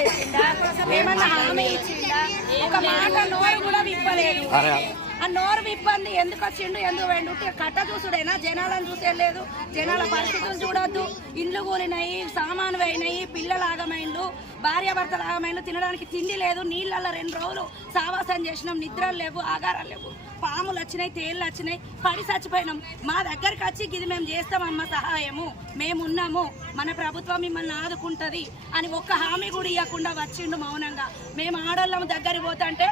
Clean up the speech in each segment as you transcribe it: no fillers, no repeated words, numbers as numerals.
చేసిందా? ఏమన్నా హామీ ఇచ్చిందా? ఒక మాట నోరు కూడా విప్పలేదు. ఆ నోరు విప్పంది ఎందుకు వచ్చిండు, ఎందుకు వెండు? కట్ట చూసుడైనా జనాలను చూసేయలేదు. జనాల పరిస్థితులు చూడొద్దు. ఇండ్లు కూలినాయి, సామాను పోయినాయి, పిల్లలు ఆగమైండు, భార్యాభర్తలు ఆగమైండు, తినడానికి తిండి లేదు. నీళ్ళల్లో 2 రోజులు సావాసం చేసినాం, నిద్రలు లేవు, ఆగారాలు లేవు, పాములు వచ్చినాయి, తేళ్ళు వచ్చినాయి, పడి చచ్చిపోయినాం. మా దగ్గరికి వచ్చి ఇది మేము చేస్తామమ్మ సహాయము, మేమున్నాము, మన ప్రభుత్వం మిమ్మల్ని ఆదుకుంటుంది అని ఒక్క హామీ కూడా ఇవ్వకుండా వచ్చిండు మౌనంగా. మేము ఆడోళ్ళం దగ్గరికి పోతుంటే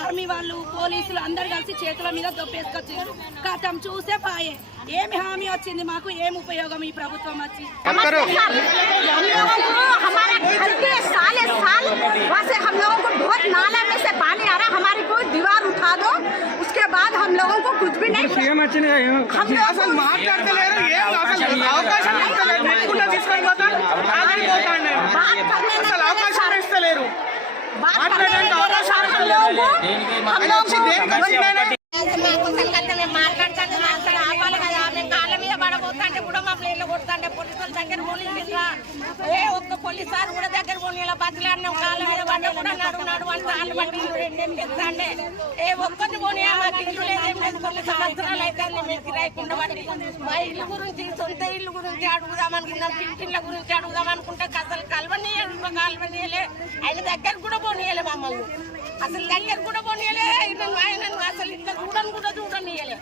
ఆర్మీ వాళ్ళు, పోలీసులు అందరు కలిసి చేతుల మీద దొప్పేసుకొచ్చిండ్రు. కథం చూసే పాయే. ఏమి హామీ వచ్చింది మాకు? ఏం ఉపయోగం ఈ ప్రభుత్వం వచ్చి? उसके बाद हम लोगों को कुछ भी नहीं ఒక్క పోలీసు సార్ కూడా దగ్గర పోనీ బతులాడినాం, కాళ్ళ మీద పడ్డ కూడా నడు వాళ్ళు బట్టి ఎత్తాండే ఒక్కరిని పోనీ మాకు ఇల్లు లేదేం లేదు. కొన్ని సంవత్సరాలు అయితే మేము కిరాయికుండా బట్టి మా ఇల్లు గురించి, సొంత ఇల్లు గురించి అడుగుదామనుకున్నాం, పింఛన్ల గురించి అడుగుదామనుకుంటే అసలు కలవనీయలే. ఆయన దగ్గర కూడా పోనీయలే, మమ్మల్ని అసలు దగ్గర కూడా పోనీయలే. ఆయన అసలు ఇట్లా చూడనీయలే.